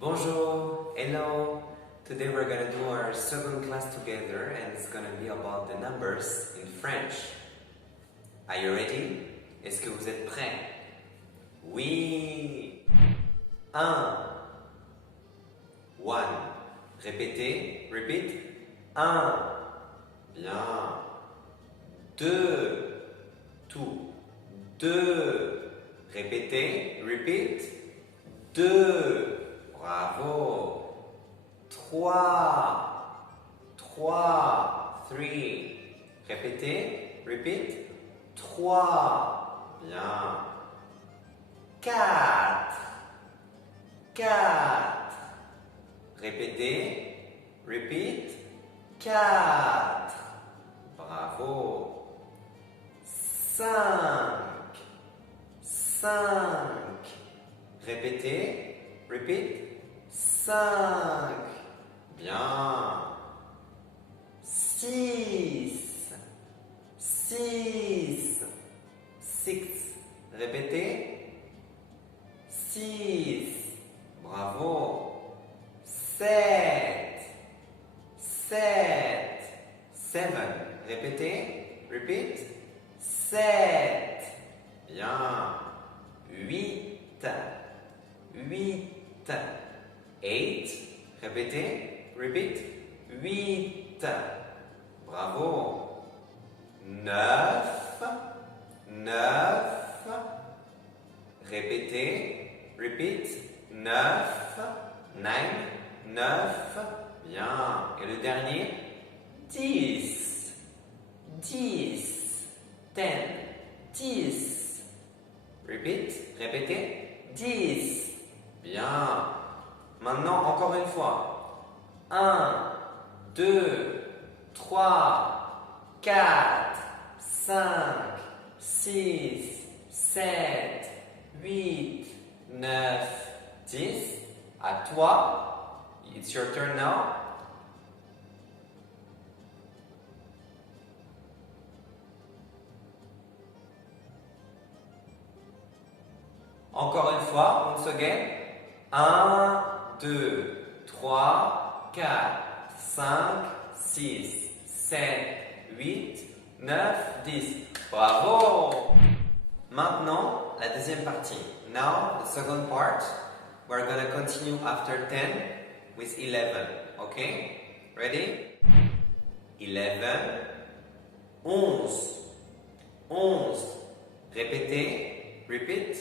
Bonjour, hello. Today we're gonna do our second class together and it's gonna be about the numbers in French. Are you ready? Est-ce que vous êtes prêts? Oui. 1. 1. Répétez, repeat. 1. Bien. 2. 2. 2. Répétez, repeat. 2. Bravo. 3. 3. 3. Répétez, repeat. 3. Bien. 4. 4. Répétez, repeat. 4. Bravo. 5. 5. Répétez, repeat. 5. Bien. 6. 6. 6. Répétez. 6. Bravo. 7. 7. 7. Répétez. Repeat. 7. Bien. 8. 8. 8. Répétez. Repeat. 8. Bravo. 9. 9. Répétez. Repeat. 9. 9. 9. Bien. Et le dernier. 10. 10. 10. 10. Repeat. Répétez. 10. Bien. Maintenant, encore une fois. 1, 2, 3, 4, 5, 6, 7, 8, 9, 10. À toi. It's your turn now. Encore une fois, once again. 1, 2, 3, 4, 5, 6, 7, 8, 9, 10. Bravo! Maintenant, la deuxième partie. Now, the second part. We're going to continue after 10 with 11. Okay? Ready? 11. 11. 11. Répétez. Repeat.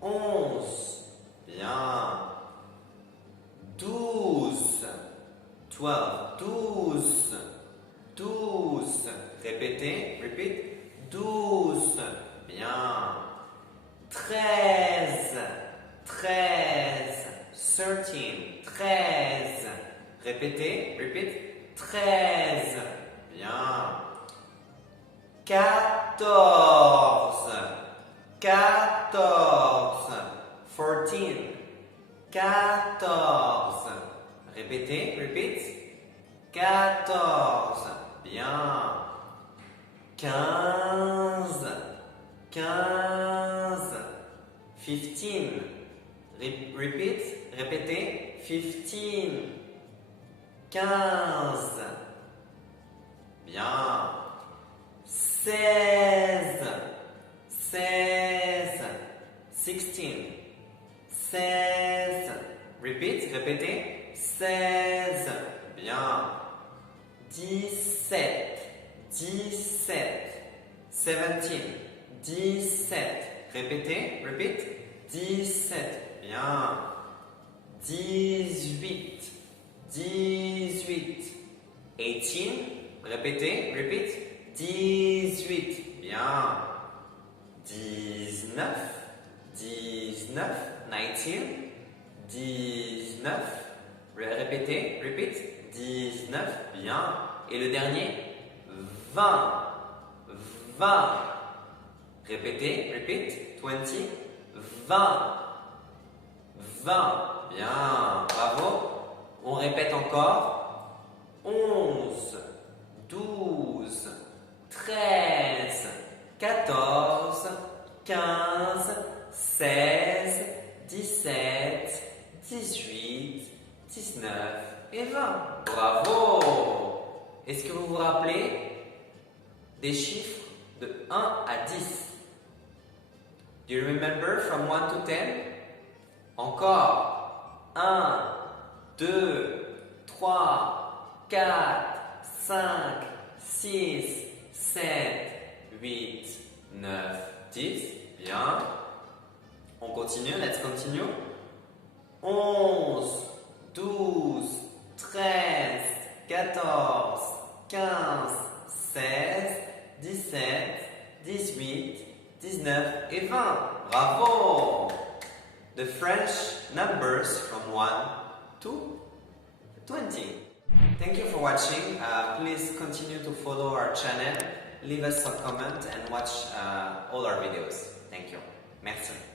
11. Bien. 12. 12. 12. 12. Répétez. Repeat. 12. Bien. 13. 13. 13. 13. Répétez. Repeat. 13. Bien. 14. 14. 14. 14. Répétez, repeat. 14. Bien. 15. 15. 15. Repeat, répétez. 15. 15. Bien. 16. 16. 16. 16. Repeat, répétez. 16. Bien. 17. 17. 17. 17. Répétez, repeat. 17. Bien. 18. 18. 18. Répétez, repeat. 18. Bien. 19. 19. 19. 19. Répétez, repeat. 19. Bien. Et le dernier. 20. 20. Répétez, repeat. 20. 20. 20. Bien. Bravo. On répète encore. 11. 12. 13. 14. 15. 16. 17. 18. 19 et 20. Bravo! Est-ce que vous vous rappelez des chiffres de 1 à 10? Do you remember from 1 to 10? Encore. 1, 2, 3, 4, 5, 6, 7, 8, 9, 10. Bien. On continue, let's continue. 11, 12, 13, 14, 15, 16, 17, 18, 19 et 20. Bravo! The French numbers from 1 to 20. Thank you for watching. Please continue to follow our channel, leave us a comment and watch all our videos. Thank you. Merci.